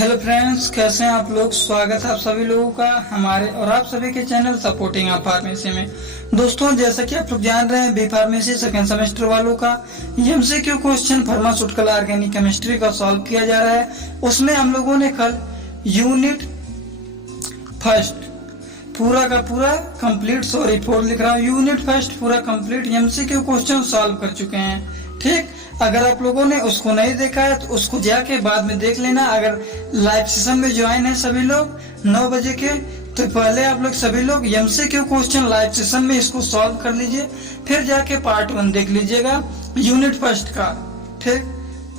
Hello friends, कैसे हैं आप लोग। स्वागत है आप सभी लोगों का हमारे और आप सभी के चैनल सपोर्टिंग आप फार्मेसी में। दोस्तों, जैसा कि आप लोग जान रहे हैं, बी फार्मेसी सेकेंड सेमेस्टर वालों का MCQ question pharmaceutical organic chemistry का सॉल्व किया जा रहा है। उसमें हम लोगों ने कल यूनिट फर्स्ट पूरा का पूरा कंप्लीट, लिख रहा हूँ, यूनिट फर्स्ट पूरा कंप्लीट एमसीक्यू क्वेश्चन सॉल्व कर चुके हैं। ठीक, अगर आप लोगों ने उसको नहीं देखा है तो उसको जाके बाद में देख लेना। अगर लाइव सेशन में ज्वाइन है सभी लोग 9 बजे के, तो पहले आप लोग सभी लोग एमसीक्यू क्वेश्चन लाइव सेशन में इसको सॉल्व कर लीजिए, फिर जाके पार्ट 1 देख लीजिएगा यूनिट फर्स्ट का। ठीक,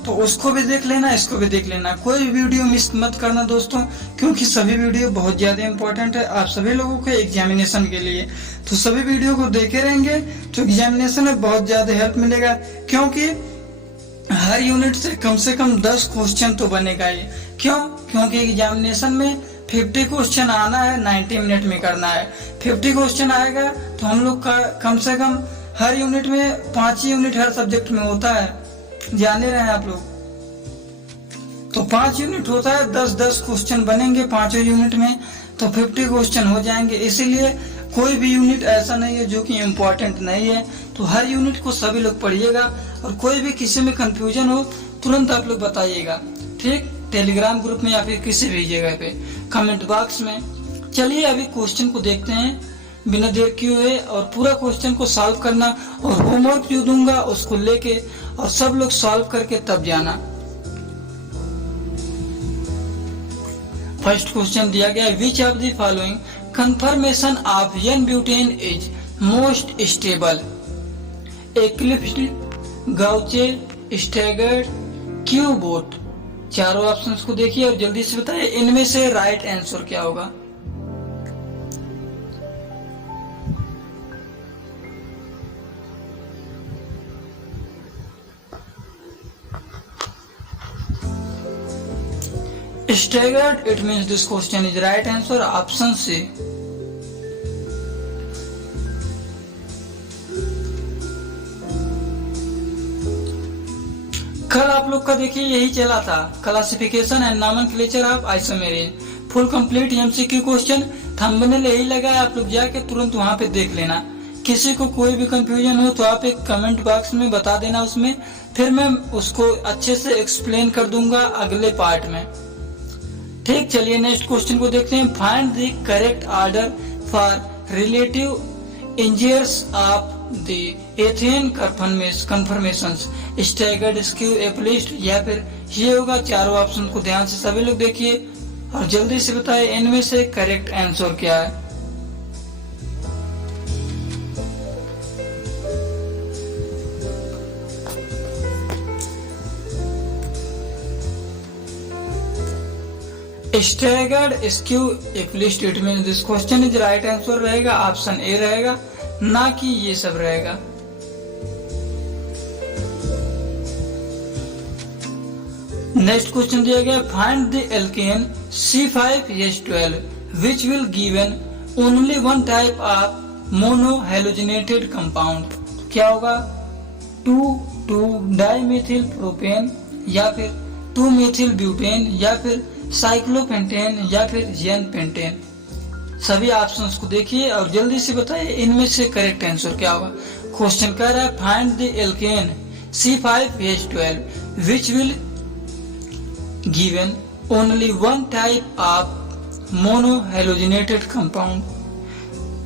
तो उसको भी देख लेना, इसको भी देख लेना, कोई वीडियो मिस मत करना दोस्तों, क्योंकि सभी वीडियो बहुत ज्यादा इंपॉर्टेंट है आप सभी लोगों के एग्जामिनेशन के लिए। तो सभी वीडियो को देखे रहेंगे तो एग्जामिनेशन में बहुत ज्यादा हेल्प मिलेगा, क्योंकि हर यूनिट से कम 10 क्वेश्चन तो बनेगा ही। क्योंकि एग्जामिनेशन में 50 क्वेश्चन आना है, 90 मिनट में करना है। 50 क्वेश्चन आएगा तो हम लोग का कम से कम हर यूनिट में 5 यूनिट हर सब्जेक्ट में होता है, जाने रहे हैं आप लोग। तो 5 यूनिट होता है, 10 क्वेश्चन बनेंगे 5 यूनिट में, तो 50 क्वेश्चन हो जाएंगे। इसीलिए कोई भी यूनिट ऐसा नहीं है जो कि इम्पोर्टेंट नहीं है। तो हर यूनिट को सभी लोग पढ़िएगा, और कोई भी किसी में कंफ्यूजन हो तुरंत आप लोग बताइएगा। ठीक, टेलीग्राम ग्रुप में या फिर किसी भी जगह पे कमेंट बॉक्स में। चलिए अभी क्वेश्चन को देखते हैं बिना देर किए हुए, और पूरा क्वेश्चन को सॉल्व करना, और होमवर्क जो दूंगा उसको लेके और सब लोग सॉल्व करके तब जाना। फर्स्ट क्वेश्चन दिया गया है, which of the following conformation of an butane is most stable? Eclipsed, gauche, staggered, क्यूबोट। चारों ऑप्शंस को देखिए और जल्दी से बताइए इनमें से राइट आंसर क्या होगा। Staggered, it means this question is right answer, option C. कल आप लोग का देखिए यही चला था, classification and nomenclature of isomerase, full complete MCQ question. Thumbnail यही लगा है, आप लोग जाके तुरंत वहां पे देख लेना। किसी को कोई भी कंफ्यूजन हो तो आप एक कमेंट बॉक्स में बता देना, उसमें फिर मैं उसको अच्छे से एक्सप्लेन कर दूंगा अगले पार्ट में। ठीक, चलिए नेक्स्ट क्वेश्चन को देखते हैं। Find the correct order for relative energies of the ethane conformations, staggered, skew, eclipsed, या फिर ये होगा। चारों ऑप्शन को ध्यान से सभी लोग देखिए और जल्दी से बताइए इनमें से करेक्ट आंसर क्या है। Staggered, skew, eclipsed, it means this question is right answer रहेगा, ऑप्शन ए रहेगा, ना कि ये सब रहेगा। नेक्स्ट क्वेश्चन दिया गया, find the alkene C5H12 which will given only one type of monohalogenated compound। क्या होगा? 2,2-डाइमेथिल प्रोपेन, या फिर 2-मेथिल ब्यूटेन, या फिर साइक्लोपेंटेन, या फिर जेन पेंटेन। सभी ऑप्शंस को देखिए और जल्दी से बताइए इनमें से करेक्ट आंसर क्या होगा। क्वेश्चन कह रहा है find the alkene C5H12 which will given only one type of monohalogenated compound।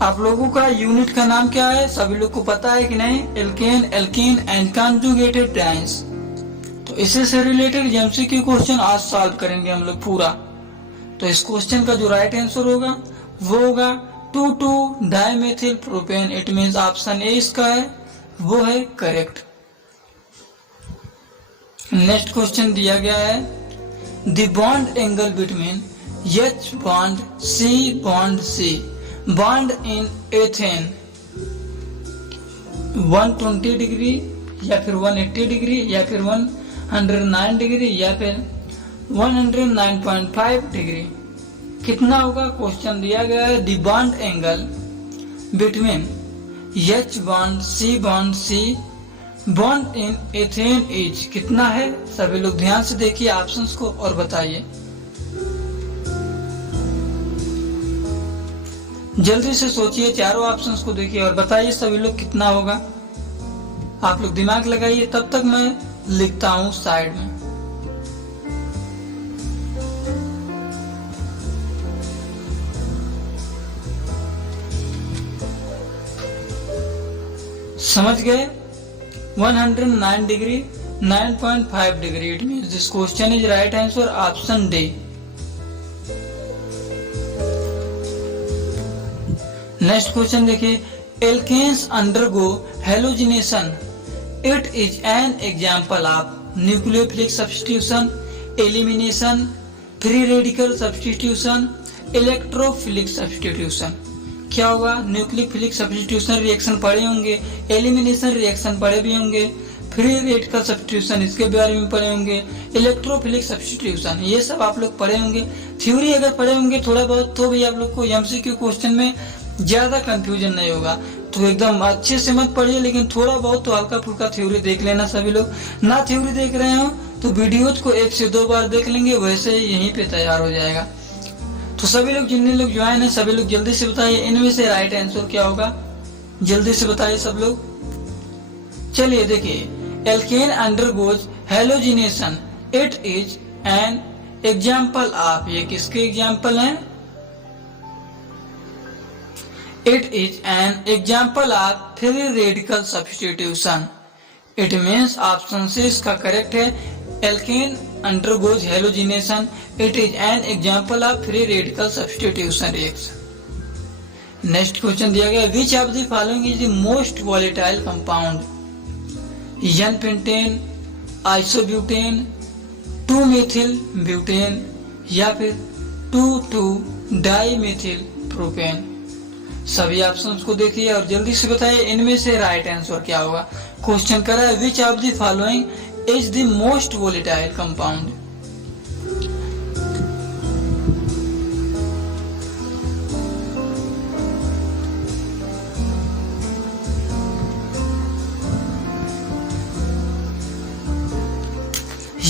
आप लोगों का यूनिट का नाम क्या है, सभी लोग को पता है कि नहीं? Alkane, alkene and conjugated dienes. तो इसी से रिलेटेड एमसीक्यू क्वेश्चन आज सॉल्व करेंगे हम लोग पूरा। तो इस क्वेश्चन का जो राइट आंसर होगा वो होगा two two dimethyl propane, it means option A इसका है, वो है करेक्ट। नेक्स्ट क्वेश्चन दिया गया है, the bond angle between H bond C bond in ethane 120 degree, या फिर 180 डिग्री, या फिर 109 डिग्री, या फिर 109.5 डिग्री। कितना होगा? क्वेश्चन दिया गया है the bond angle between H bond C bond in ethane is कितना है? सभी लोग ध्यान से देखिए ऑप्शंस को और बताइए। जल्दी से सोचिए, चारों ऑप्शंस को देखिए और बताइए सभी लोग कितना होगा। आप लोग दिमाग लगाइए, तब तक मैं लिखता हूं साइड में। समझ गए? 109 degree 9.5 degree. It means this question is right answer option D. Next question देखिए, alkanes undergo halogenation, it is an example of nucleophilic substitution, elimination, free radical substitution, electrophilic substitution. क्या होगा? न्यूक्लियोफिलिक सब्स्टिट्यूशन रिएक्शन पढ़े होंगे, elimination reaction पढ़े भी होंगे, free radical substitution इसके बारे में पढ़े होंगे, इलेक्ट्रोफिलिक सब्स्टिट्यूशन ये सब आप लोग पढ़े होंगे। थ्योरी अगर पढ़े होंगे थोड़ा बहुत तो भी आप लोग को एमसीक्यू क्वेश्चन में ज्यादा कंफ्यूजन नहीं होगा। तो एकदम अच्छे से मत पढ़िए, लेकिन थोड़ा बहुत तो हल्का फुल्का थ्योरी देख लेना सभी लोग। ना थ्योरी देख रहे हो तो वीडियोज को 1 से 2 बार देख लेंगे, वैसे यहीं पे तैयार हो जाएगा। तो सभी लोग जितने लोग ज्वाइन है सभी लोग जल्दी से बताइए इनमें से राइट आंसर क्या होगा, जल्दी से बताइए सब लोग। चलिए देखिए, alkane undergoes halogenation, it is an example of, ये किसके एग्जाम्पल हैं? It is an example of free radical substitution. It means option C इसका करेक्ट है। Alkane undergoes halogenation. It is an example of free radical substitution reaction. Next question दिया गया, which of the following is the most volatile compound? N-pentane, isobutane, 2-methyl butane या फिर 2,2-dimethyl propane। सभी options को देखिए और जल्दी से बताइए इनमें से राइट आंसर क्या होगा। क्वेश्चन कर रहा है which of the following is the most volatile compound.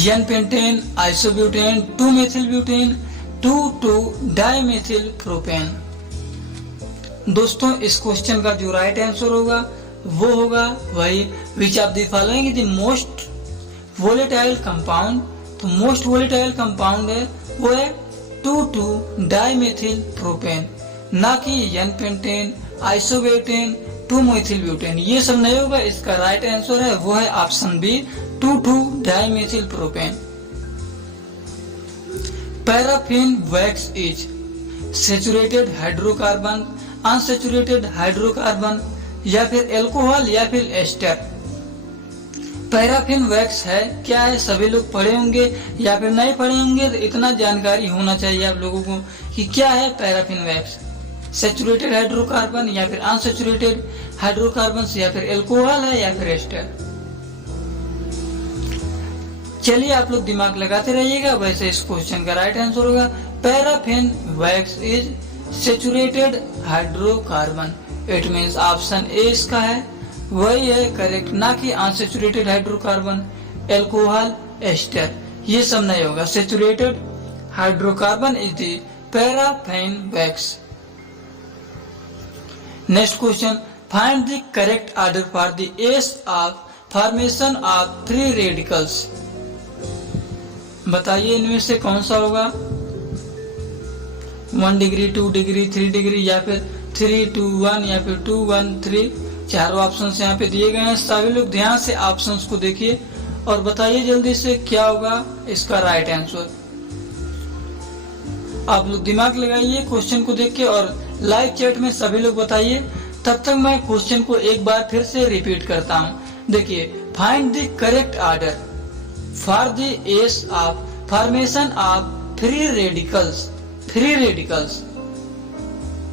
N-pentane, isobutane, 2-methyl butane, 2,2-dimethyl propane। दोस्तों इस क्वेश्चन का जो राइट आंसर होगा वो होगा वही विच of the following is the most volatile compound. तो मोस्ट वोलेटाइल कंपाउंड है वो है 2,2-डाइमेथिल प्रोपेन, ना कि N-पेंटेन, आइसोब्यूटेन, 2-मेथिल ब्यूटेन, ये सब नहीं होगा। इसका राइट आंसर है वो है option B two two dimethyl propane. Paraffin wax is saturated hydrocarbon, unsaturated hydrocarbon या फिर एल्कोहल या फिर एस्टर। पैराफिन वैक्स है क्या है, सभी लोग पढ़े होंगे या फिर नहीं पढ़े होंगे, तो इतना जानकारी होना चाहिए आप लोगों को कि क्या है पैराफिन वैक्स। सैचुरेटेड हाइड्रोकार्बन या फिर अनसैचुरेटेड हाइड्रोकार्बन या फिर एल्कोहल है या फिर एस्टर। चलिए आप लोग दिमाग लगाते रहिएगा, वैसे इस क्वेश्चन का राइट आंसर होगा paraffin wax is saturated hydrocarbon. It means option A इसका है वही है करेक्ट, ना कि अनसैचुरेटेड हाइड्रोकार्बन, एल्कोहल, एस्टर, ये सब नहीं होगा। Saturated hydrocarbon is the paraffin wax. Next question, find the correct order for the S of formation of free radicals. बताइए इनमें से कौन सा होगा, 1 डिग्री, 2 डिग्री, 3 डिग्री या फिर 3, 2, 1 या फिर 2, 1, 3। चारों ऑप्शंस यहाँ पे दिए गए हैं। सभी लोग ध्यान से ऑप्शंस को देखिए और बताइए जल्दी से क्या होगा इसका राइट आंसर। आप लोग दिमाग लगाइए क्वेश्चन को देख के और लाइव चैट में सभी लोग बताइए। तब तक मैं क्वेश्चन को एक बार फिर से रिपीट करता हूँ। देखिए, find the correct order for the S of formation of free radicals. Free radicals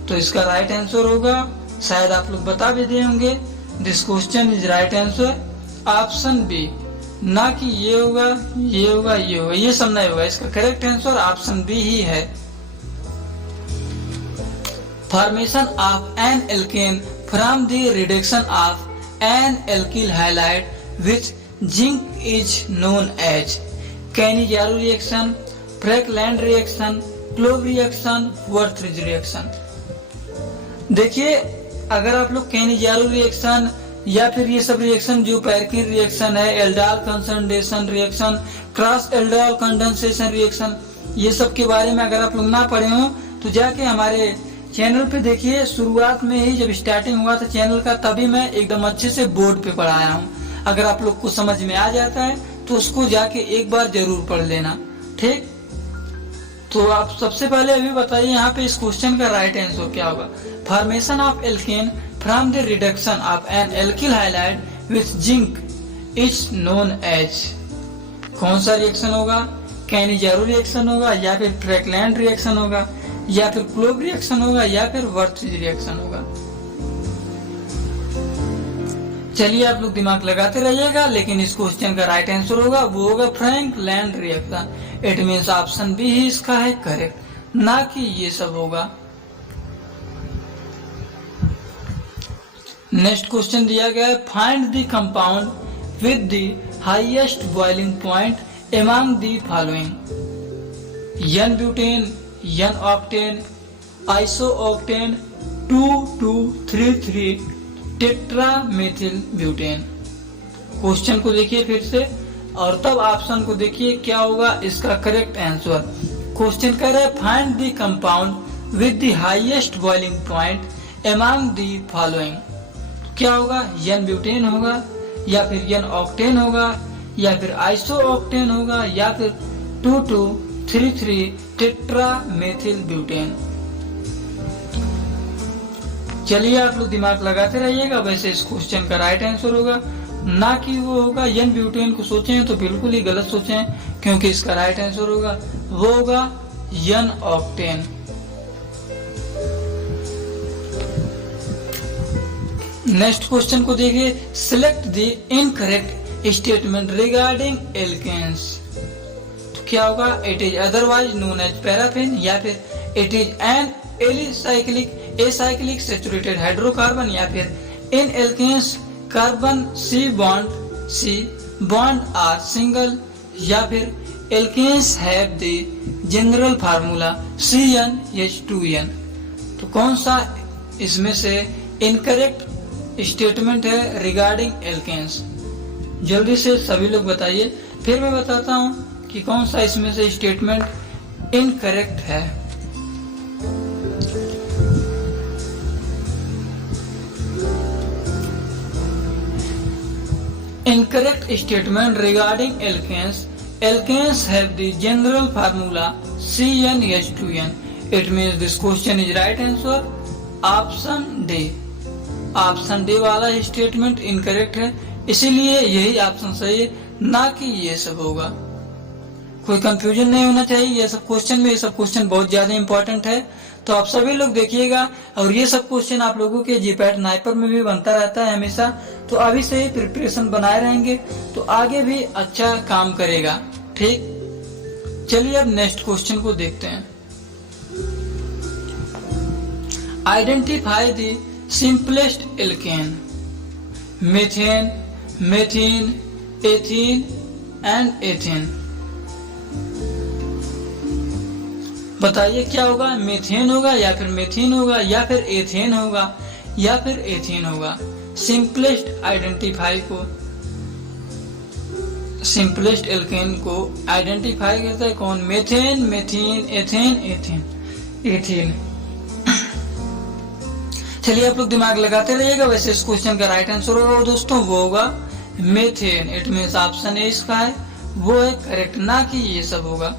तो इसका राइट आंसर होगा, शायद आप लोग बता भी दिए होंगे, this question is right answer option B, ना कि ये होगा ये होगा ये होगा, ये सब नहीं होगा। इसका करेक्ट आंसर ऑप्शन बी ही है। Formation of an alkane from the reduction of an alkyl halide which zinc is known as Cannizzaro reaction, Frankland reaction, Kolbe reaction, Wurtz reaction. देखिए अगर आप लोग केनिजारो रिएक्शन या फिर ये सब रिएक्शन जो पैरकिन रिएक्शन है, एल्डाल कंसंडेशन रिएक्शन, क्रॉस एल्डाल कंडेंसेशन रिएक्शन, ये सब के बारे में अगर आप लोग ना पढ़े हो तो जाके हमारे चैनल पे देखिए। शुरुआत में ही जब स्टार्टिंग हुआ था चैनल का तभी मैं एकदम अच्छे से बोर्ड पे पढ़ाया हूँ। अगर आप लोग को समझ में आ जाता है तो उसको जाके एक बार जरूर पढ़ लेना, ठीक। तो आप सबसे पहले अभी बताइए यहाँ पे इस क्वेश्चन का राइट आंसर क्या होगा। Formation of alkane from the reduction of an alkyl halide with zinc is known as. कौन सा रिएक्शन होगा? केनिजारो रिएक्शन होगा या फिर फ्रैकलैंड रिएक्शन होगा या फिर क्लोव रिएक्शन होगा या फिर वर्थज रिएक्शन होगा। चलिए आप लोग दिमाग लगाते रहिएगा, लेकिन इस क्वेश्चन का राइट आंसर होगा वो होगा Frankland reaction. It means option B ही इसका है करेक्ट, ना कि ये सब होगा। नेक्स्ट क्वेश्चन दिया गया है find the compound with the highest boiling point among the following: n butane, n octane, isooctane, 2,2,3,3 tetramethylbutane. Question को देखिए फिर से और तब ऑप्शन को देखिए क्या होगा इसका करेक्ट आंसर। क्वेश्चन कह रहा है find the compound with the highest boiling point among the following. क्या होगा? एन ब्यूटेन होगा या फिर एन ऑक्टेन होगा या फिर आइसो ऑक्टेन होगा या फिर 2,2,3,3 टेट्रामेथिल ब्यूटेन। चलिए आप लोग दिमाग लगाते रहिएगा। वैसे इस क्वेश्चन का राइट आंसर होगा ना कि वो होगा एन ब्यूटेन को सोचें तो बिल्कुल ही गलत सोचें, क्योंकि इसका राइट आंसर होगा वो होगा एन ऑक्टेन। नेक्स्ट क्वेश्चन को देखिए select the incorrect statement regarding alkanes. तो क्या होगा? It is otherwise known as paraffin या फिर it is an acyclic saturated hydrocarbon या फिर in alkanes carbon C bond are single या फिर alkanes have the general formula CnH2n। तो कौन सा इसमें से इनकरेक्ट स्टेटमेंट है रिगार्डिंग एल्केन्स? जल्दी से सभी लोग बताइए, फिर मैं बताता हूँ कि कौन सा इसमें से स्टेटमेंट इनकरेक्ट है। Incorrect statement regarding alkanes. Alkanes have the general formula CnH2n. It means this question is right answer option D. Option D वाला स्टेटमेंट इनकरेक्ट है, इसीलिए यही ऑप्शन सही है, ना कि ये सब होगा। कोई कंफ्यूजन नहीं होना चाहिए ये सब क्वेश्चन में। ये सब क्वेश्चन बहुत ज्यादा इंपॉर्टेंट है, तो आप सभी लोग देखिएगा। और ये सब क्वेश्चन आप लोगों के जीपैट नाइपर में भी बनता रहता है हमेशा, तो अभी से ही प्रिपरेशन बनाए रहेंगे तो आगे भी अच्छा काम करेगा, ठीक। चलिए अब नेक्स्ट क्वेश्चन को देखते हैं। Identify the simplest alkane: methane, methene, ethene and ethane. बताइए क्या होगा? मीथेन होगा या फिर मेथीन होगा या फिर एथेन होगा या फिर एथीन होगा। सिंपलेस्ट आइडेंटिफाई को, सिंपलेस्ट एल्केन को आइडेंटिफाई करता है कौन? Methane, methene, ethane, ethane, ethene. चलिए आप लोग दिमाग लगाते रहिएगा। वैसे इस क्वेश्चन का राइट आंसर होगा दोस्तों वो होगा methane. It means option A इसका है वो है करेक्ट, ना कि ये सब होगा।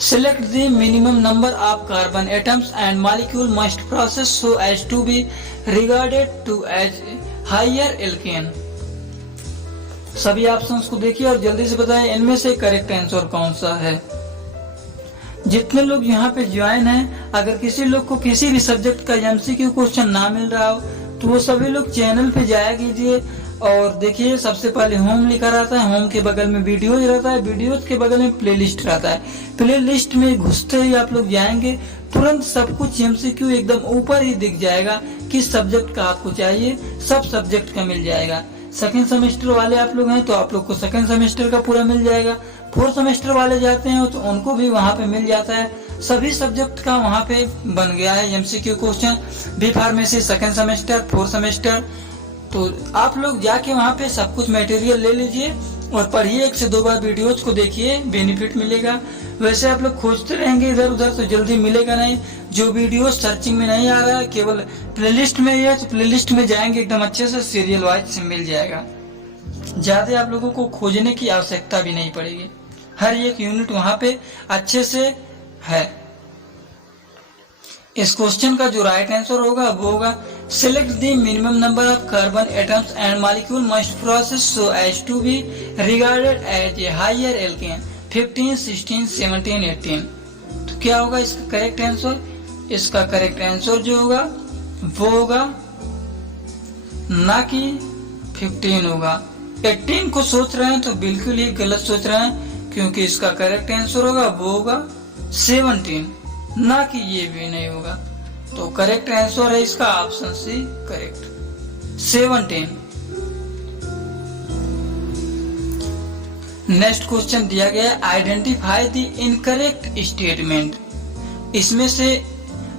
Select the minimum number of carbon atoms and molecule must process so as to be regarded to as higher alkane। सभी ऑप्शंस को देखिए और जल्दी से बताएं इनमें से करेक्ट आंसर कौन सा है। जितने लोग यहाँ पे ज्वाइन हैं, अगर किसी लोग को किसी भी सब्जेक्ट का एमसीक्यू क्वेश्चन ना मिल रहा हो तो वो सभी लोग चैनल पे जाया कीजिए और देखिए सबसे पहले होम लिखा रहता है, होम के बगल में वीडियोज रहता है, वीडियोज के बगल में प्लेलिस्ट रहता है। प्लेलिस्ट में घुसते ही आप लोग जाएंगे तुरंत सब कुछ एमसीक्यू एकदम ऊपर ही दिख जाएगा, किस सब्जेक्ट का आपको चाहिए सब सब्जेक्ट का मिल जाएगा। सेकेंड सेमेस्टर वाले आप लोग हैं तो आप लोग को सेकेंड सेमेस्टर का पूरा मिल जाएगा। फोर्थ सेमेस्टर वाले जाते हैं तो उनको भी वहाँ पे मिल जाता है सभी सब्जेक्ट का वहाँ पे बन गया है MCQ question. B pharmacy second semester, fourth semester. तो आप लोग जाके वहाँ पे सब कुछ मटेरियल ले लीजिए और पढ़िए, 1 से 2 बार वीडियोज को देखिए, बेनिफिट मिलेगा। वैसे आप लोग खोजते रहेंगे इधर उधर तो जल्दी मिलेगा नहीं। जो वीडियो सर्चिंग में नहीं आ रहा है, केवल प्लेलिस्ट में ही है, तो प्लेलिस्ट में जाएंगे एकदम अच्छे से सीरियल वाइज से मिल जाएगा। ज्यादा आप लोगों को खोजने की आवश्यकता भी नहीं पड़ेगी, हर एक यूनिट वहाँ पे अच्छे से है। इस क्वेश्चन का जो राइट आंसर होगा वो होगा select the minimum number of carbon atoms and molecule must process so as to be regarded as a higher alkane 15, 16, 17, 18। तो क्या होगा इसका करेक्ट आंसर? इसका करेक्ट आंसर जो होगा वो होगा ना कि 15 होगा। 18 को सोच रहे हैं तो बिल्कुल ही गलत सोच रहे हैं, क्योंकि इसका करेक्ट आंसर होगा वो होगा 17, ना कि ये भी नहीं होगा। तो करेक्ट आंसर है इसका option C correct, 17। Next question दिया गया है आइडेंटिफाई द इनकरेक्ट स्टेटमेंट। इसमें से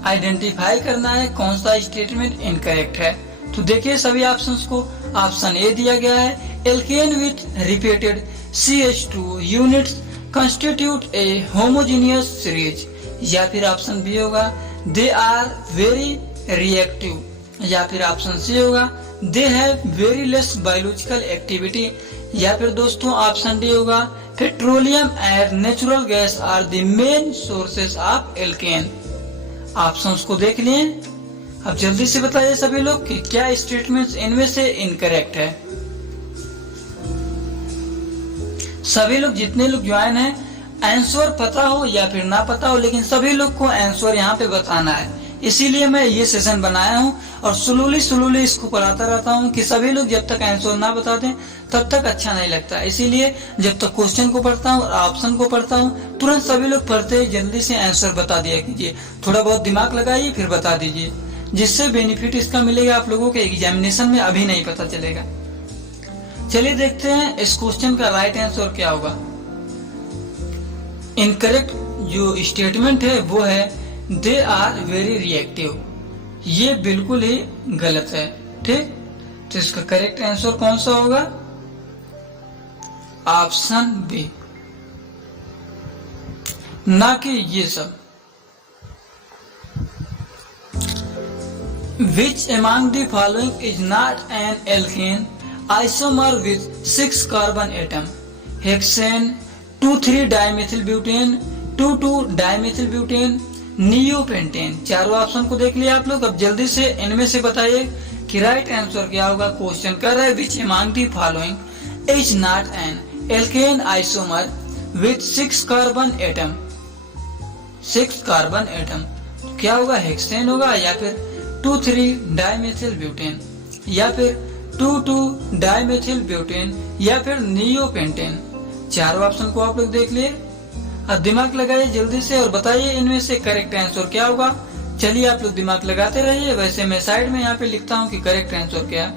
आइडेंटिफाई करना है कौन सा स्टेटमेंट इनकरेक्ट है। तो देखिए सभी ऑप्शंस को। ऑप्शन ए दिया गया है alkane with repeated CH2 units constitute a homogeneous series, या फिर ऑप्शन बी होगा दे आर वेरी रिएक्टिव, या फिर ऑप्शन सी होगा they have very less biological activity, या फिर दोस्तों ऑप्शन डी होगा petroleum and natural gas are the main sources of alkane. Options को देख लिए। अब जल्दी से बताइए सभी लोग कि क्या स्टेटमेंट्स इनमें से इनकरेक्ट है। सभी लोग जितने लोग ज्वाइन हैं, आंसर पता हो या फिर ना पता हो, लेकिन सभी लोग को आंसर यहाँ पे बताना है। इसीलिए मैं ये सेशन बनाया हूँ और स्लोली इसको पढ़ाता रहता हूँ कि सभी लोग जब तक आंसर ना बता दें तब तक अच्छा नहीं लगता। इसीलिए जब तक क्वेश्चन को पढ़ता हूँ और ऑप्शन को पढ़ता हूँ, तुरंत सभी लोग पढ़ते ही जल्दी से आंसर बता दिया कीजिए। थोड़ा बहुत दिमाग लगाइए फिर बता दीजिए, जिससे बेनिफिट इसका मिलेगा आप लोगों के एग्जामिनेशन में अभी नहीं पता चलेगा। चलिए देखते हैं इस क्वेश्चन का राइट आंसर क्या होगा। इनकरेक्ट जो स्टेटमेंट है वो है दे आर वेरी रिएक्टिव। ये बिल्कुल ही गलत है, ठीक। तो इसका करेक्ट आंसर कौन सा होगा? ऑप्शन बी, ना कि ये सब। Which among the following is not an alkane isomer with 6 carbon atom? Hexane, 2,3-dimethylbutane, 2,2-dimethylbutane, neopentane. चारों ऑप्शन को देख लिया आप लोग। अब जल्दी से इनमें से बताइए कि राइट आंसर क्या होगा। क्वेश्चन कर रहा है which among the following is not an alkane isomer with 6 carbon atom. 6 carbon atom क्या होगा? हेक्सेन होगा, या फिर 2,3-डाइमेथिलब्यूटेन, या फिर 2,2-डाइमेथिलब्यूटेन, या फिर नियोपेंटेन। चारों ऑप्शन को आप लोग देख लिए। अब दिमाग लगाइए जल्दी से और बताइए इनमें से करेक्ट आंसर क्या होगा। चलिए आप लोग दिमाग लगाते रहिए। वैसे मैं साइड में यहाँ पे लिखता हूँ कि करेक्ट आंसर क्या है।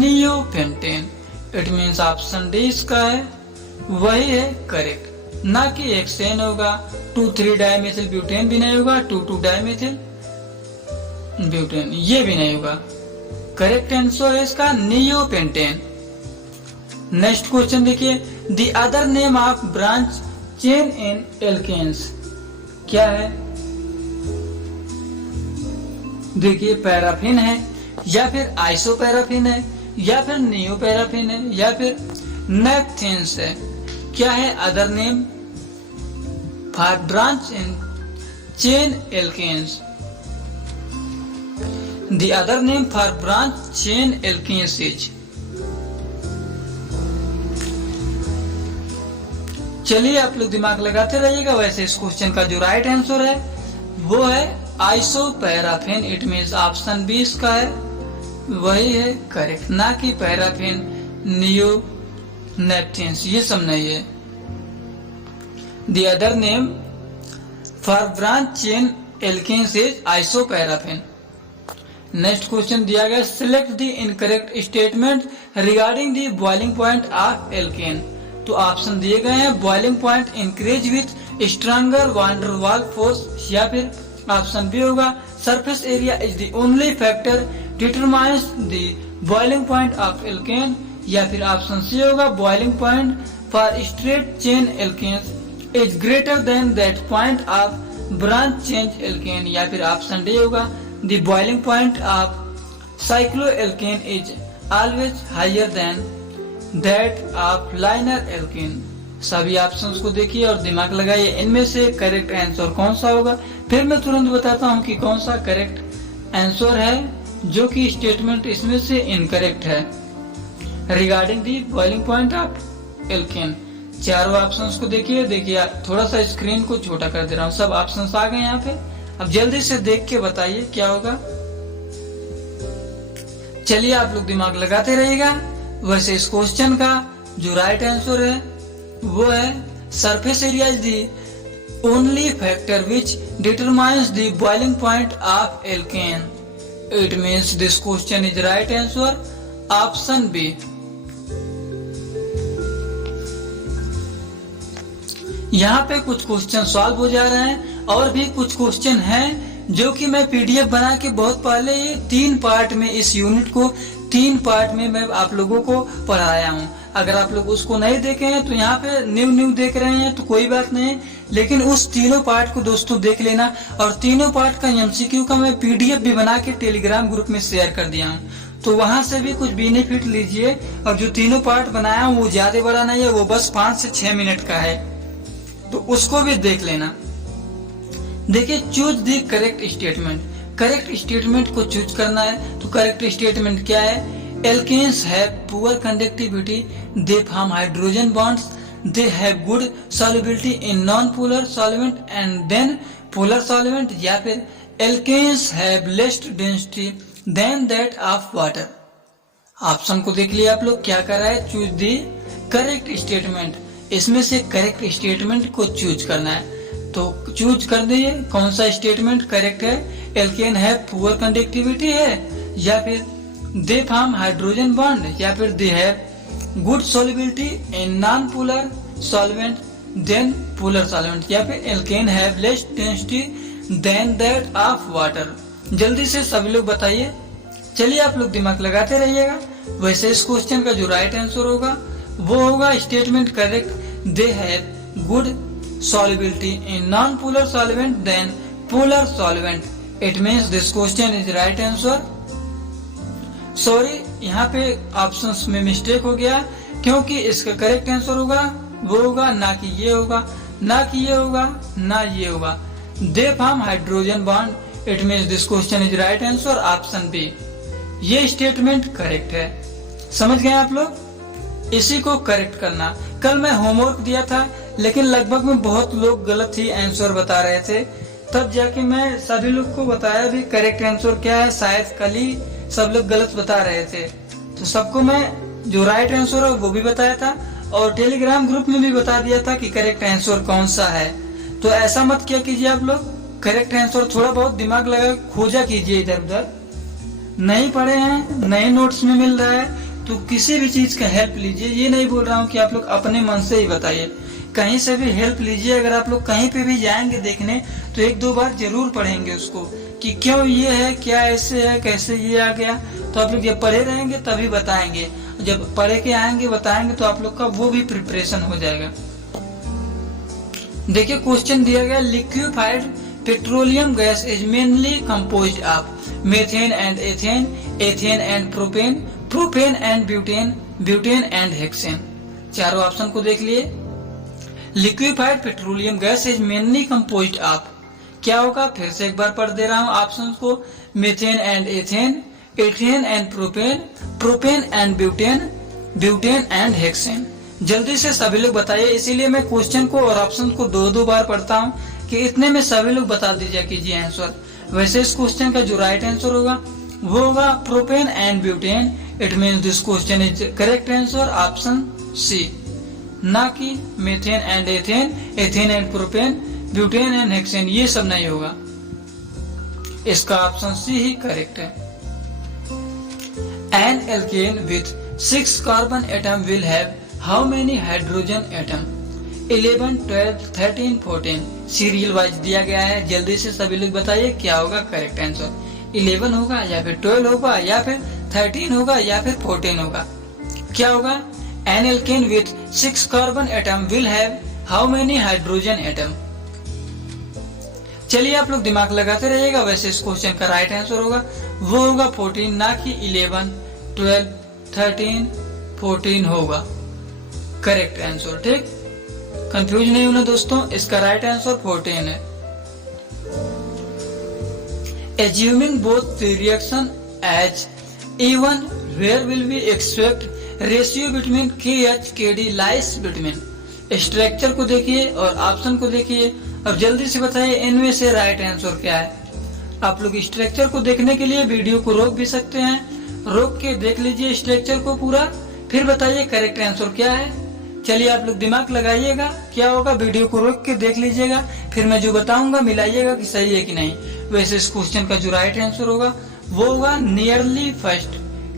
Neopentane, it means option D इसका है, वही है करेक्ट, ना कि हेक्सेन होगा। 2,3-डाइमेथिलब्यूटेन भी नहीं होगा, 2,2-डाइमेथिलब्यूटेन ये भी नहीं होगा। करेक्ट आंसर है इसका नियोपेंटेन। नेक्स्ट क्वेश्चन देखिए, the other name of branch chain in alkanes क्या है? देखिए पैराफिन है, या फिर आइसोपैराफिन है, या फिर नियोपैराफिन है, या फिर नेपथेन्स है। क्या है other name for branch in chain alkanes? The other name for branch chain alkenes is। चलिए आप लोग दिमाग लगाते रहिएगा। वैसे इस क्वेश्चन का जो राइट आंसर है वो है आइसोपैराफिन। इट मीन्स ऑप्शन बी इसका है, वही है करेक्ट, ना कि पैराफिन, नियो, नेपथेन्स ये सब नहीं है। The other name for branch chain alkenes is isoparaffin. Next question दिया गया, select the incorrect statement regarding the boiling point of alkane. तो ऑप्शन दिए गए हैं, boiling point increase with stronger van der Waals force, या फिर option B होगा, surface area is the only factor determines the boiling point of alkane, या फिर option C होगा, boiling point for straight chain alkanes is greater than that point of branch chain alkene, या फिर option D होगा, the boiling point of cycloalkane is always higher than that of linear alkane। सभी options को देखिए और दिमाग लगाइए, इनमें से करेक्ट आंसर कौन सा होगा। फिर मैं तुरंत बताता हूं कि कौन सा करेक्ट आंसर है जो कि स्टेटमेंट इसमें से इनकरेक्ट है regarding the boiling point of alkene. चारों ऑप्शंस को देखिए थोड़ा सा स्क्रीन को छोटा कर दे रहा हूँ, सब ऑप्शंस आ गए यहाँ पे। अब जल्दी से देख के बताइए क्या होगा। चलिए आप लोग दिमाग लगाते रहिएगा। वैसे इस क्वेश्चन का जो राइट आंसर है वो है, surface area is the only factor which determines the boiling point of alkane. It means this question is right answer option B. यहाँ पे कुछ क्वेश्चन सॉल्व हो जा रहे हैं और भी कुछ क्वेश्चन हैं जो कि मैं पीडीएफ बना के बहुत पहले ये 3 पार्ट में, इस यूनिट को 3 पार्ट में मैं आप लोगों को पढ़ाया हूँ। अगर आप लोग उसको नहीं देखे हैं तो यहाँ पे न्यू देख रहे हैं तो कोई बात नहीं, लेकिन उस तीनों पार्ट को दोस्तों देख लेना। और तीनों पार्ट का एमसीक्यू का मैं पीडीएफ भी बना के टेलीग्राम ग्रुप में शेयर कर दिया हूँ, तो वहां से भी कुछ बेनिफिट लीजिए। और जो तीनों पार्ट बनाया हूँ वो ज्यादा बड़ा नहीं है, वो बस 5 से 6 मिनट का है, तो उसको भी देख लेना। देखिए, choose the correct statement. Correct statement को चूज करना है। तो करेक्ट स्टेटमेंट क्या है? Alkanes have poor conductivity, they form hydrogen bonds, they have good solubility in non polar solvent and than polar solvent, या फिर alkanes have less density than that of water. Option को देख लिए आप लोग, क्या कर रहा है? Choose the correct statement. इसमें से करेक्ट स्टेटमेंट को चूज करना है, तो चूज कर दिए कौन सा स्टेटमेंट करेक्ट है। एल्केन है पुअर कंडक्टिविटी है, या फिर दे फॉर्म हाइड्रोजन बॉन्ड, या फिर they have good solubility in non polar solvent than polar solvent, या फिर alkane have less density than that of water. जल्दी से सभी लोग बताइए। चलिए आप लोग दिमाग लगाते रहिएगा। वैसे इस क्वेश्चन का जो राइट आंसर होगा वो होगा statement correct, they have good solubility in non-polar solvent than polar solvent. It means this question is right answer. Sorry, यहाँ पे ऑप्शंस में मिस्टेक हो गया, क्योंकि इसका करेक्ट आंसर होगा वो होगा, ना कि ये होगा, ना कि ये होगा, ना ये होगा। They form hydrogen bond. It means this question is right answer option B. ये स्टेटमेंट करेक्ट है। समझ गए आप लोग? इसी को करेक्ट करना। कल मैं होमवर्क दिया था, लेकिन लगभग में बहुत लोग गलत ही आंसर बता रहे थे, तब जाके मैं सभी लोग को बताया भी करेक्ट आंसर क्या है। शायद कल ही सब लोग गलत बता रहे थे, तो सबको मैं जो राइट आंसर है वो भी बताया था और टेलीग्राम ग्रुप में भी बता दिया था कि करेक्ट आंसर कौन सा है। तो ऐसा मत क्या कीजिए आप लोग, करेक्ट आंसर थोड़ा बहुत दिमाग लगा खोजा कीजिए। इधर उधर नहीं पढ़े हैं, नए नोट्स में मिल रहा है, तो किसी भी चीज का हेल्प लीजिए। ये नहीं बोल रहा हूँ कि आप लोग अपने मन से ही बताइए, कहीं से भी हेल्प लीजिए। अगर आप लोग कहीं पे भी जाएंगे देखने तो 1-2 बार जरूर पढ़ेंगे उसको कि क्यों ये है, क्या ऐसे है, कैसे ये आ गया। तो आप लोग जब पढ़े रहेंगे तभी बताएंगे, जब पढ़े के आएंगे बताएंगे तो आप लोग का वो भी प्रिपरेशन हो जाएगा। देखिए क्वेश्चन दिया गया, liquefied petroleum gas is mainly composed of methane and ethane, ethane and propane, propane and butane, butane and hexane. चारों ऑप्शन को देख लिए। Liquefied petroleum gas is mainly composed of, क्या होगा? फिर से एक बार पढ़ दे रहा हूँ ऑप्शन को, methane and ethane, ethane and propane, propane and butane, butane and hexane. जल्दी से सभी लोग बताइए, इसीलिए मैं क्वेश्चन को और ऑप्शन को 2-2 बार पढ़ता हूँ कि इतने में सभी लोग बता दीजिए कीजिए आंसर। वैसे इस क्वेश्चन का जो राइट आंसर होगा वो होगा propane and butane. It means this question is correct answer option C, ना कि methane and ethane, ethane and propane, butane and hexane, ये सब नहीं होगा। इसका ऑप्शन सी ही करेक्ट है। An alkane with 6 carbon atom will have how many hydrogen atom? 11, 12, 13, 14 serial wise दिया गया है। जल्दी से सभी लोग बताइए क्या होगा करेक्ट आंसर। 11 होगा या फिर 12 होगा या फिर 13 होगा या फिर 14 होगा। क्या होगा? An alkane with 6 carbon atom will have how many hydrogen atom? चलिए आप लोग दिमाग लगाते रहिएगा। वैसे इस क्वेश्चन का राइट आंसर होगा वो होगा 14, ना कि 11, 12, 13, 14 होगा करेक्ट आंसर। ठीक, कंफ्यूज नहीं होना दोस्तों, इसका राइट आंसर 14 है। Assuming both the reaction as even, where will we expect ratio between KH KD lies between? Structure को देखिए और ऑप्शन को देखिए। अब जल्दी से बताइए इनमें से राइट आंसर क्या है। आप लोग स्ट्रक्चर को देखने के लिए वीडियो को रोक भी सकते हैं, रोक के देख लीजिए स्ट्रक्चर को पूरा, फिर बताइए करेक्ट आंसर क्या है। चलिए आप लोग दिमाग लगाइएगा क्या होगा, वीडियो को रोक के देख लीजिएगा, फिर मैं जो बताऊंगा मिलाइएगा कि सही है कि नहीं। वैसे इस क्वेश्चन का जो राइट आंसर होगा वो होगा nearly first.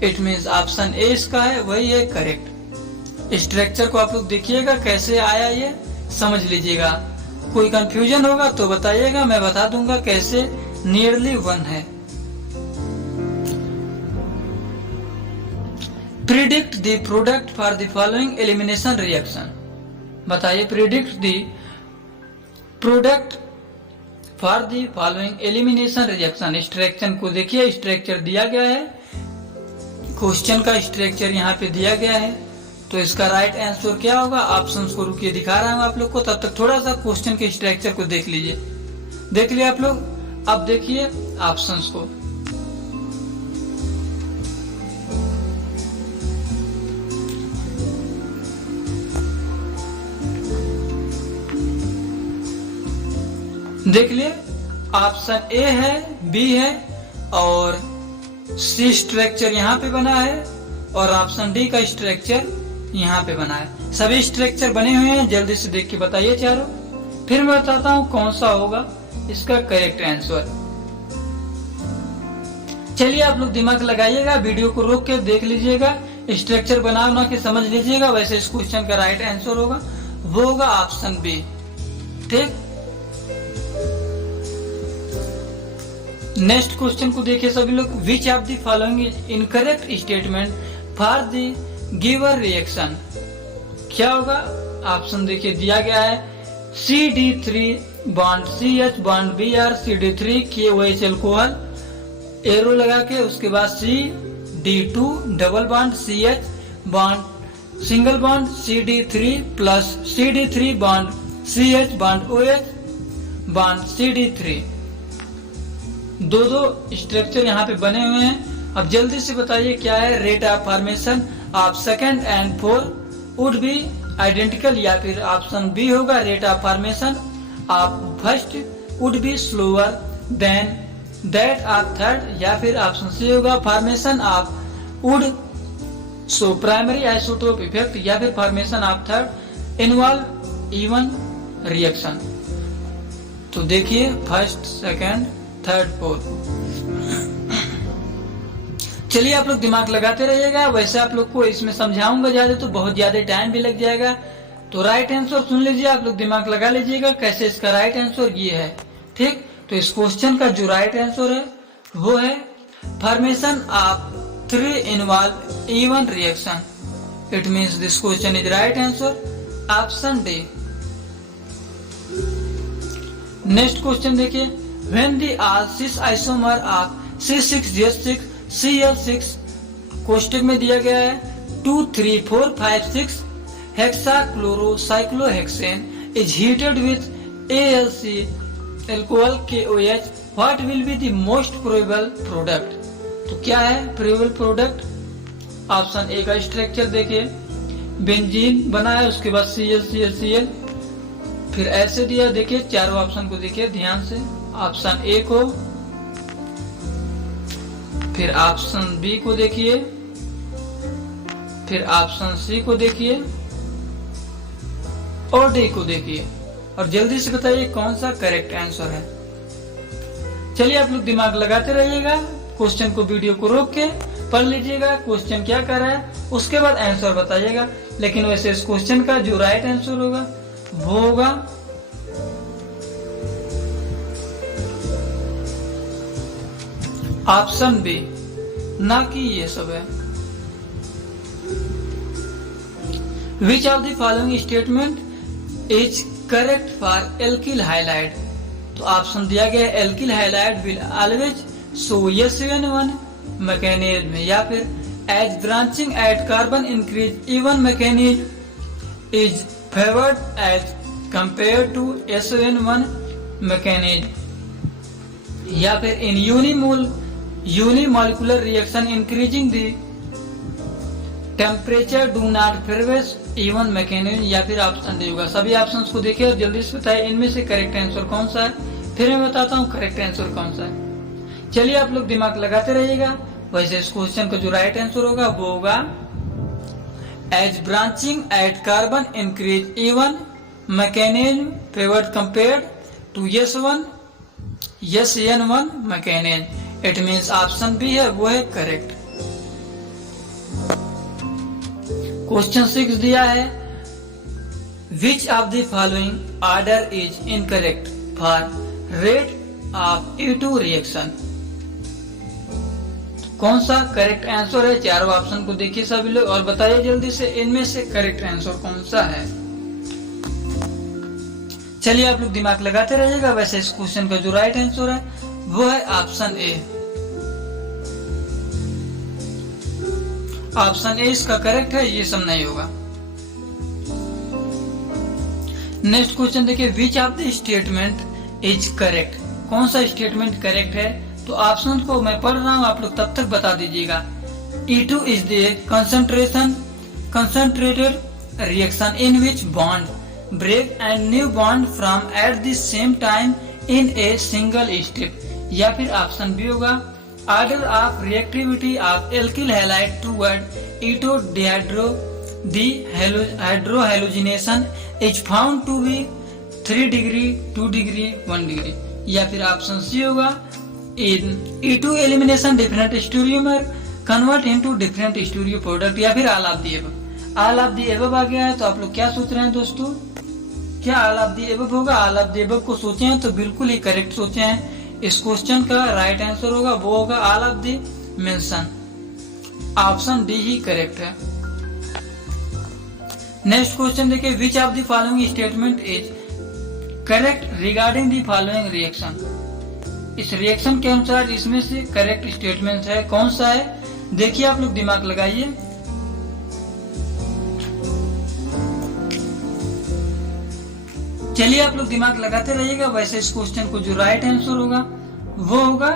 It means option A इसका है, वही है करेक्ट। स्ट्रक्चर को आप लोग देखिएगा कैसे आया ये समझ लीजिएगा। कोई कंफ्यूजन होगा तो बताइएगा, मैं बता दूंगा कैसे नियरली 1 है। Predict the product for the following elimination reaction. बताइए predict the product for the following elimination reaction. Structure को देखिए, स्ट्रक्चर दिया गया है, क्वेश्चन का स्ट्रक्चर यहाँ पे दिया गया है, तो इसका राइट आंसर क्या होगा। ऑप्शंस को रुकिए दिखा रहा हूँ आप लोग को, तब तक थोड़ा सा क्वेश्चन के स्ट्रक्चर को देख लीजिए। देख लिया आप लोग, अब देखिए ऑप्शंस को। देख लिए ऑप्शन ए है, बी है और सी स्ट्रक्चर यहाँ पे बना है और ऑप्शन डी का स्ट्रक्चर यहाँ पे बना है। सभी स्ट्रक्चर बने हुए हैं, जल्दी से देख के बताइए चारों, फिर मैं बताता हूँ कौन सा होगा इसका करेक्ट आंसर। चलिए आप लोग दिमाग लगाइएगा, वीडियो को रोक के देख लीजिएगा, स्ट्रक्चर बना बना के समझ लीजिएगा। वैसे इस क्वेश्चन का राइट आंसर होगा वो होगा ऑप्शन बी। ठीक, नेक्स्ट क्वेश्चन को देखिए सभी लोग। विच of the following is incorrect statement for the given reaction. क्या होगा? ऑप्शन देखिए दिया गया है CD3 bond CH bond Br CD3 KOH alcohol, arrow लगा के उसके बाद CD2 double bond CH bond single bond CD3 plus CD3 bond CH bond OH bond CD3। दो स्ट्रक्चर यहाँ पे बने हुए हैं। अब जल्दी से बताइए क्या है rate of formation of second and fourth would be identical, या फिर ऑप्शन बी होगा rate of formation of first would be slower then that of third, या फिर ऑप्शन सी होगा formation of would so primary isotope effect, या फिर formation of third involve even reaction. तो देखिए फर्स्ट, सेकंड, थर्ड, फोर्थ। चलिए आप लोग दिमाग लगाते रहिएगा। वैसे आप लोग को इसमें समझाऊंगा ज्यादा तो बहुत ज्यादा टाइम भी लग जाएगा, तो राइट आंसर सुन लीजिए, आप लोग दिमाग लगा लीजिएगा कैसे इसका राइट आंसर ये है। ठीक, तो इस क्वेश्चन का जो राइट आंसर है वो है formation of 3 involve even reaction. It means this question is right answer option D. Next question देखिए। When the cis isomer of C6H6 Cl6 कोष्टक में दिया गया है 2, 3, 4, 5, 6 हेक्साक्लोरोसाइक्लोहेक्सेन is heated with ALC alcohol KOH, what will be the most probable product? तो क्या है probable product? Option A का स्ट्रक्चर देखिए, बेंजीन बना है, उसके बाद ClClCl, फिर ऐसे दिया। देखिए चारों ऑप्शन को देखिए ध्यान से, ऑप्शन ए को, फिर ऑप्शन बी को देखिए, फिर ऑप्शन सी को देखिए और डी को देखिए, और जल्दी से बताइए कौन सा करेक्ट आंसर है। चलिए आप लोग दिमाग लगाते रहिएगा, क्वेश्चन को वीडियो को रोक के पढ़ लीजिएगा क्वेश्चन क्या कर रहा है, उसके बाद आंसर बताइएगा। लेकिन वैसे इस क्वेश्चन का जो राइट आंसर होगा वो होगा ऑप्शन बी, ना कि ये सब है। Which of the following statement is correct for alkyl halide. तो ऑप्शन दिया गया है alkyl halide will always show SN1 mechanism, या फिर as branching at carbon increase even mechanism is favoured as compare to SN1 mechanism, या फिर इन unimolecular reaction increasing the temperature do not favor even mechanism, या फिर option D होगा। सभी options को देखिए और जल्दी से बताइए इनमें से करेक्ट आंसर कौन सा है। फिर मैं बताता हूँ करेक्ट आंसर कौन सा है। चलिए आप लोग दिमाग लगाते रहिएगा। वैसे इस क्वेश्चन का जो राइट आंसर होगा वो होगा as branching at carbon increase even mechanism favoured compared to SN1 mechanism. It means option B है वो है करेक्ट। क्वेश्चन 6 दिया है which of the following order is incorrect for rate of E2 reaction. कौन सा करेक्ट आंसर है? चारों option को देखिए सभी लोग और बताइए जल्दी से इनमें से करेक्ट आंसर कौन सा है। चलिए आप लोग दिमाग लगाते रहिएगा। वैसे इस क्वेश्चन का जो राइट आंसर है वो है ऑप्शन ए। ऑप्शन ए इसका करेक्ट है, ये सब नहीं होगा। नेक्स्ट क्वेश्चन देखिए विच of the statement is correct. कौन सा स्टेटमेंट करेक्ट है? तो ऑप्शन को मैं पढ़ रहा हूँ, आप लोग तब तक बता दीजिएगा। E2 is the concentrated reaction in which bond break and new bond form at the same time in a single step, या फिर ऑप्शन बी होगा order of reactivity of alkyl halide toward E two dehydro the hydrohalogenation is found to be 3 degree 2 degree 1 degree, या फिर option C होगा in E2 elimination different stereomer convert into different stereo product, या फिर all of the above. All of the above आ गया है तो आप लोग क्या सोच रहे हैं दोस्तों? क्या ऑल ऑफ द एबव होगा? ऑल ऑफ द एबव को सोचे हैं तो बिल्कुल ही करेक्ट सोचे हैं। इस क्वेश्चन का राइट आंसर होगा वो होगा all of the mention. Option D he correct है। नेक्स्ट क्वेश्चन देखिए विच of the following statement is correct regarding the following reaction. इस रिएक्शन के अनुसार इसमें से करेक्ट स्टेटमेंट है कौन सा है? देखिए आप लोग दिमाग लगाइए। चलिए आप लोग दिमाग लगाते रहिएगा। वैसे इस क्वेश्चन को जो राइट आंसर होगा वो होगा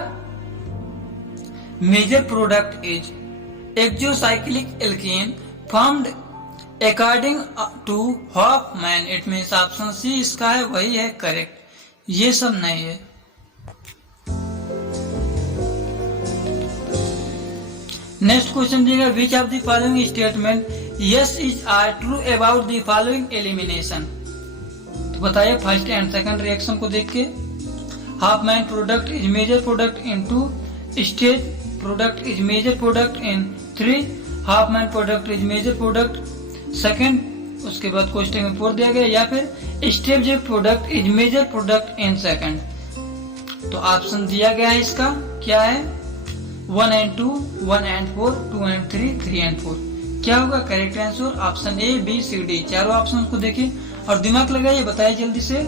major product is exocyclic alkene formed according to Hofmann. It means option C इसका है वही है करेक्ट, ये सब नहीं है। नेक्स्ट क्वेश्चन दिएगा which of the following statement yes is are true about the following elimination. तो बताइए फर्स्ट एंड सेकंड रिएक्शन को देख के। Hofmann product is major product in 2, stage product is major product in 3, Hofmann product is major product second, उसके बाद question में 4 दिया गया, या फिर stage product is major product in second. तो ऑप्शन दिया गया है इसका क्या है 1 and 2, 1 and 4, 2 and 3, 3 and 4। क्या होगा correct answer? Option A B C D. चारों ऑप्शन को देखिए और दिमाग लगाइए, बताइए जल्दी से।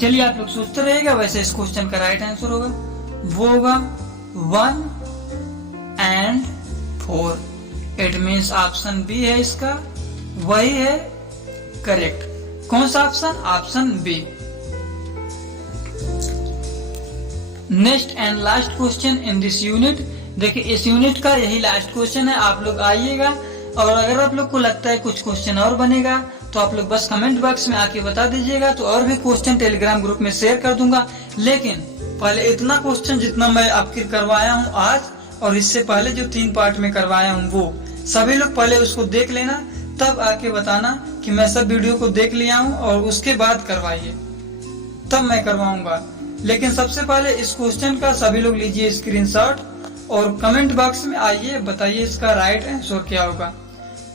चलिए आप लोग सोचते रहेगा। वैसे इस क्वेश्चन का राइट आंसर होगा वो होगा 1 and 4। It means option B है इसका वही है करेक्ट। कौन सा ऑप्शन? Option B. Next and last question in this unit. देखिए इस यूनिट का यही लास्ट क्वेश्चन है। आप लोग आइएगा और अगर आप लोग को लगता है कुछ क्वेश्चन और बनेगा तो आप लोग बस कमेंट बॉक्स में आके बता दीजिएगा, तो और भी क्वेश्चन टेलीग्राम ग्रुप में शेयर कर दूंगा। लेकिन पहले इतना क्वेश्चन जितना मैं आपके करवाया हूँ आज और इससे पहले जो 3 पार्ट में करवाया हूँ वो सभी लोग पहले उसको देख लेना, तब आके बताना कि मैं सब वीडियो को देख लिया हूँ और उसके बाद करवाइए, तब मैं करवाऊंगा। लेकिन सबसे पहले इस क्वेश्चन का सभी लोग लीजिए स्क्रीनशॉट और कमेंट बॉक्स में आइए बताइए इसका राइट आंसर क्या होगा।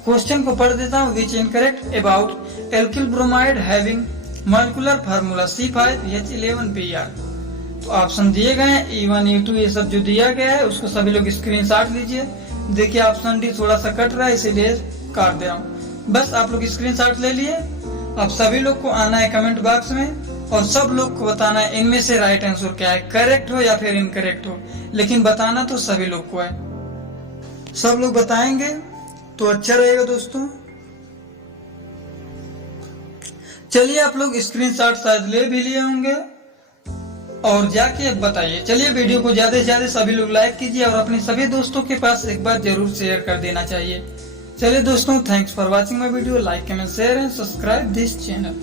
क्वेश्चन को पढ़ देता हूँ। Which incorrect about alkyl bromide having molecular formula C5H11Br। तो ऑप्शन दिए गए हैं E1 E2 ये सब जो दिया गया है उसको सभी लोग स्क्रीनशॉट लीजिए। देखिए ऑप्शन डी थोड़ा सा कट रहा है इसीलिए काट दे रहा हूँ। बस आप लोग स्क्रीनशॉट ले लिए। अब सभी लोग को आना है कमेंट बॉक्स में और सब लोग को बताना है इनमें से राइट आंसर क्या है, करेक्ट हो या फिर इनकरेक्ट हो, लेकिन बताना तो सभी लोग को है। सब लोग बताएंगे तो अच्छा रहेगा दोस्तों। चलिए आप लोग स्क्रीनशॉट शायद ले भी लिए होंगे और जाके अब बताइए। चलिए वीडियो को ज्यादा से ज्यादा सभी लोग लाइक कीजिए और अपने सभी दोस्तों के पास एक बार जरूर शेयर कर देना चाहिए। चलिए दोस्तों, thanks for watching my video. Like comment share and subscribe this channel.